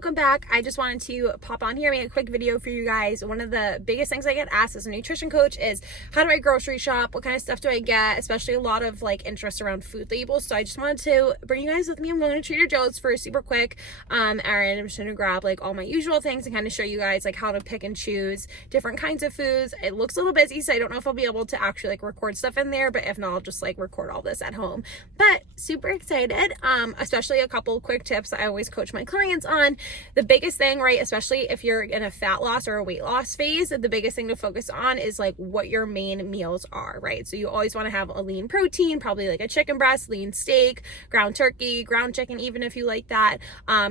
welcome back. I just wanted to pop on here, make a quick video for you guys. One of the biggest things I get asked as a nutrition coach is how do I grocery shop? What kind of stuff do I get? Especially a lot of like interest around food labels. So I just wanted to bring you guys with me. I'm going to Trader Joe's for a super quick errand. I'm just going to grab like all my usual things and kind of show you guys like how to pick and choose different kinds of foods. It looks a little busy, so I don't know if I'll be able to actually like record stuff in there, but if not, I'll just like record all this at home. But super excited, especially a couple quick tips I always coach my clients on. The biggest thing, right, especially if you're in a fat loss or a weight loss phase, the biggest thing to focus on is like what your main meals are, right? So you always want to have a lean protein, probably like a chicken breast, lean steak, ground turkey, ground chicken, even if you like that.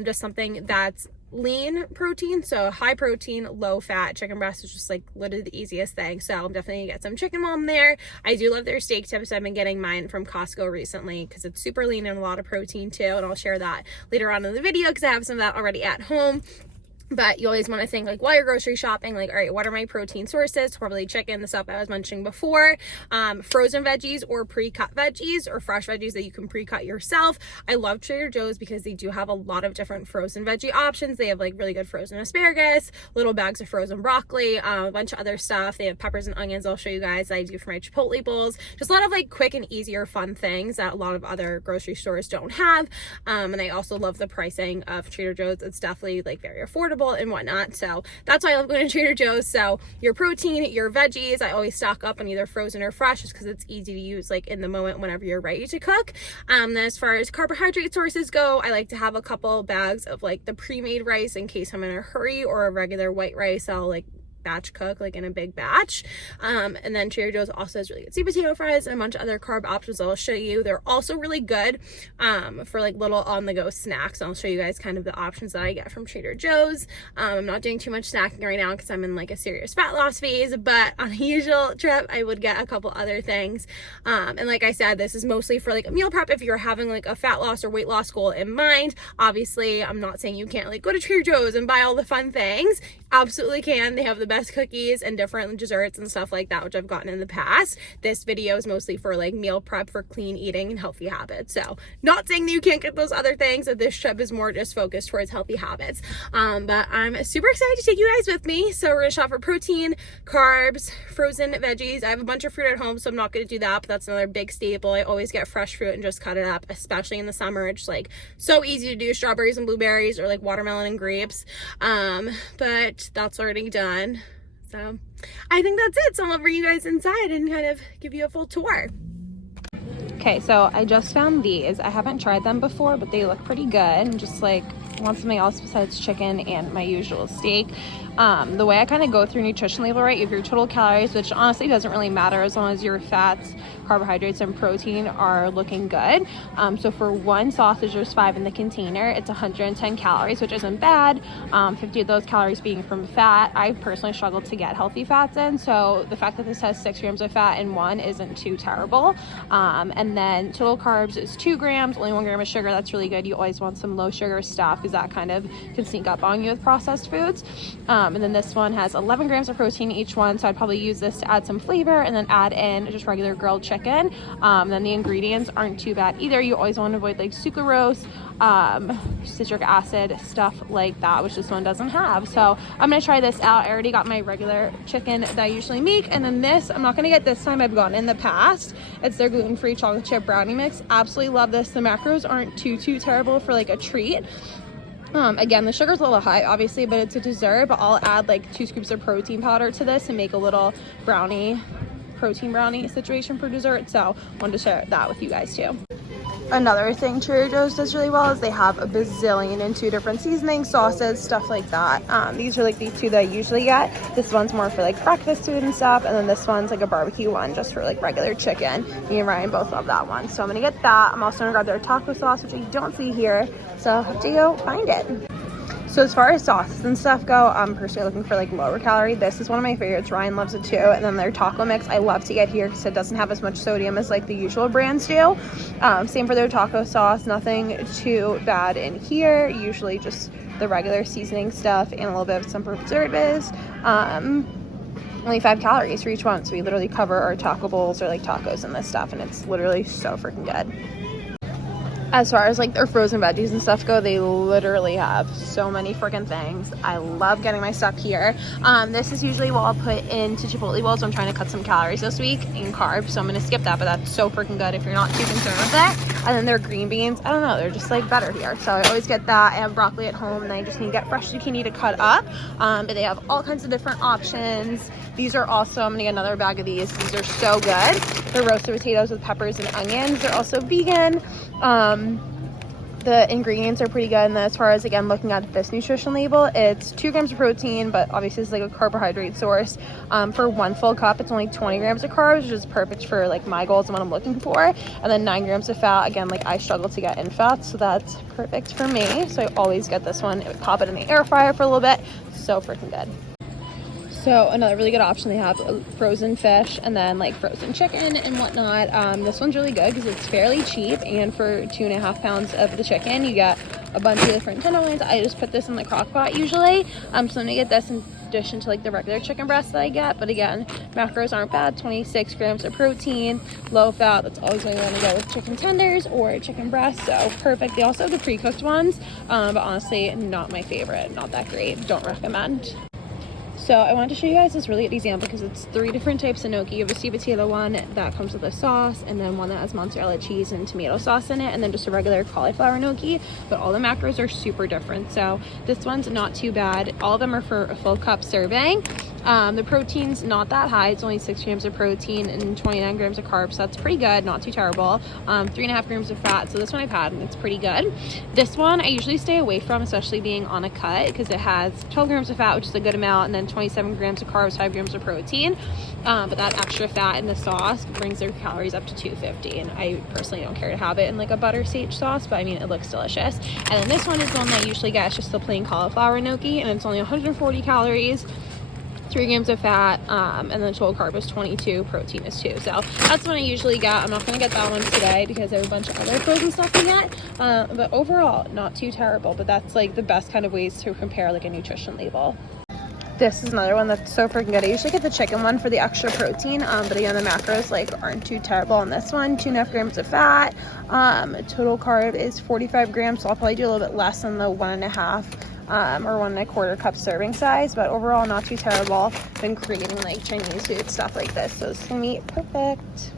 Just something that's lean protein, so high protein, low fat. Chicken breast is just like literally the easiest thing, so I'm definitely gonna get some chicken while I'm there. I do love their steak tips. I've been getting mine from Costco recently because it's super lean and a lot of protein too, and I'll share that later on in the video because I have some of that already at home. But you always want to think like while you're grocery shopping, like, all right, what are my protein sources? Probably chicken, the stuff I was mentioning before, frozen veggies or pre-cut veggies or fresh veggies that you can pre-cut yourself. I love Trader Joe's because they do have a lot of different frozen veggie options. They have like really good frozen asparagus, little bags of frozen broccoli, a bunch of other stuff. They have peppers and onions I'll show you guys that I do for my Chipotle bowls. Just a lot of like quick and easier fun things that a lot of other grocery stores don't have. And I also love the pricing of Trader Joe's. It's definitely like very affordable and whatnot, so that's why I love going to Trader Joe's. So your protein, your veggies, I always stock up on either frozen or fresh just because it's easy to use like in the moment whenever you're ready to cook. Then as far as carbohydrate sources go, I like to have a couple bags of like the pre-made rice in case I'm in a hurry, or a regular white rice I'll like batch cook like in a big batch. And then Trader Joe's also has really good sweet potato fries and a bunch of other carb options I'll show you. They're also really good for like little on-the-go snacks. I'll show you guys kind of the options that I get from Trader Joe's. I'm not doing too much snacking right now because I'm in like a serious fat loss phase, but on a usual trip I would get a couple other things. And like I said, this is mostly for like a meal prep if you're having like a fat loss or weight loss goal in mind. Obviously I'm not saying you can't like go to Trader Joe's and buy all the fun things. Absolutely can. They have the best cookies and different desserts and stuff like that, which I've gotten in the past. This video is mostly for like meal prep for clean eating and healthy habits. So not saying that you can't get those other things, that this trip is more just focused towards healthy habits. But I'm super excited to take you guys with me. So we're gonna shop for protein, carbs, frozen veggies. I have a bunch of fruit at home, so I'm not gonna do that, but that's another big staple. I always get fresh fruit and just cut it up, especially in the summer. It's like so easy to do, strawberries and blueberries or like watermelon and grapes. But that's already done. So I think that's it. So I'm gonna bring you guys inside and kind of give you a full tour. Okay, so I just found these. I haven't tried them before, but they look pretty good. And just like want something else besides chicken and my usual steak. The way I kind of go through nutrition label, right, you have your total calories, which honestly doesn't really matter as long as your fats, carbohydrates, and protein are looking good. So for one sausage, there's 5 in the container. It's 110 calories, which isn't bad. 50 of those calories being from fat. I personally struggle to get healthy fats in, so the fact that this has 6 grams of fat in one isn't too terrible. And then total carbs is 2 grams, only 1 gram of sugar. That's really good. You always want some low sugar stuff because that kind of can sneak up on you with processed foods. And then this one has 11 grams of protein each one, so I'd probably use this to add some flavor and then add in just regular grilled chicken. Then the ingredients aren't too bad either. You always want to avoid like sucralose, citric acid, stuff like that, which this one doesn't have. So I'm gonna try this out. I already got my regular chicken that I usually make, and then this I'm not gonna get this time. I've gotten in the past. It's their gluten-free chocolate chip brownie mix. Absolutely love this. The macros aren't too terrible for like a treat. Again, the sugar's a little high obviously, but it's a dessert. But I'll add like 2 scoops of protein powder to this and make a little protein brownie situation for dessert. So wanted to share that with you guys too. Another thing Trader Joe's does really well is they have a bazillion and 2 different seasonings, sauces, stuff like that. These are like the 2 that I usually get. This one's more for like breakfast food and stuff, and then this one's like a barbecue one just for like regular chicken. Me and Ryan both love that one, so I'm gonna get that. I'm also gonna grab their taco sauce, which I don't see here, so I'll have to go find it. So as far as sauces and stuff go, I'm personally looking for like lower calorie. This is one of my favorites. Ryan loves it too. And then their taco mix I love to get here because it doesn't have as much sodium as like the usual brands do. Same for their taco sauce. Nothing too bad in here. Usually just the regular seasoning stuff and a little bit of some preservatives. Only 5 calories for each one. So we literally cover our taco bowls or like tacos and this stuff, and it's literally so freaking good. As far as like their frozen veggies and stuff go, they literally have so many freaking things. I love getting my stuff here. This is usually what I'll put into Chipotle bowls. I'm trying to cut some calories this week and carbs, so I'm gonna skip that, but that's so freaking good if you're not too concerned with it. And then their green beans, I don't know, they're just like better here. So I always get that. I have broccoli at home, and then I just need to get fresh zucchini to cut up. But they have all kinds of different options. These are also, I'm gonna get another bag of these. These are so good. They're roasted potatoes with peppers and onions. They're also vegan. The ingredients are pretty good, and as far as, again, looking at this nutrition label, it's 2 grams of protein, but obviously it's like a carbohydrate source. For 1 full cup, it's only 20 grams of carbs, which is perfect for like my goals and what I'm looking for. And then 9 grams of fat. Again, like I struggle to get in fat, so that's perfect for me. So I always get this one. Pop it in the air fryer for a little bit. So freaking good. So another really good option, they have frozen fish and then like frozen chicken and whatnot. This one's really good because it's fairly cheap, and for 2.5 pounds of the chicken you get a bunch of different tenderloins. I just put this in the crock pot usually, so I'm gonna get this in addition to like the regular chicken breast that I get. But again, macros aren't bad. 26 grams of protein, low fat. That's always when you want to go with chicken tenders or chicken breast, so perfect. They also have the pre-cooked ones, but honestly not my favorite, not that great, don't recommend. So I wanted to show you guys this really good example because it's 3 different types of gnocchi. You have a sweet potato one that comes with a sauce, and then one that has mozzarella cheese and tomato sauce in it, and then just a regular cauliflower gnocchi. But all the macros are super different. So this one's not too bad. All of them are for a full cup serving. The protein's not that high. It's only 6 grams of protein and 29 grams of carbs. So that's pretty good, not too terrible. 3.5 grams of fat. So this one I've had and it's pretty good. This one I usually stay away from, especially being on a cut, because it has 12 grams of fat, which is a good amount, and then 27 grams of carbs, 5 grams of protein. But that extra fat in the sauce brings their calories up to 250, and I personally don't care to have it in like a butter sage sauce, but I mean, it looks delicious. And then this one is the one that I usually get. It's just the plain cauliflower gnocchi, and it's only 140 calories, 3 grams of fat, and then total carb is 22, protein is 2. So that's what I usually get. I'm not going to get that one today because there are a bunch of other frozen stuff to get, but overall not too terrible. But that's like the best kind of ways to compare like a nutrition label. This is another one that's so freaking good. I usually get the chicken one for the extra protein, but again, the macros like aren't too terrible on this one. 2.5 grams of fat, total carb is 45 grams, so I'll probably do a little bit less than the 1.5 or 1.25 cup serving size, but overall not too terrible. Been creating like Chinese food stuff like this, so it's gonna be perfect.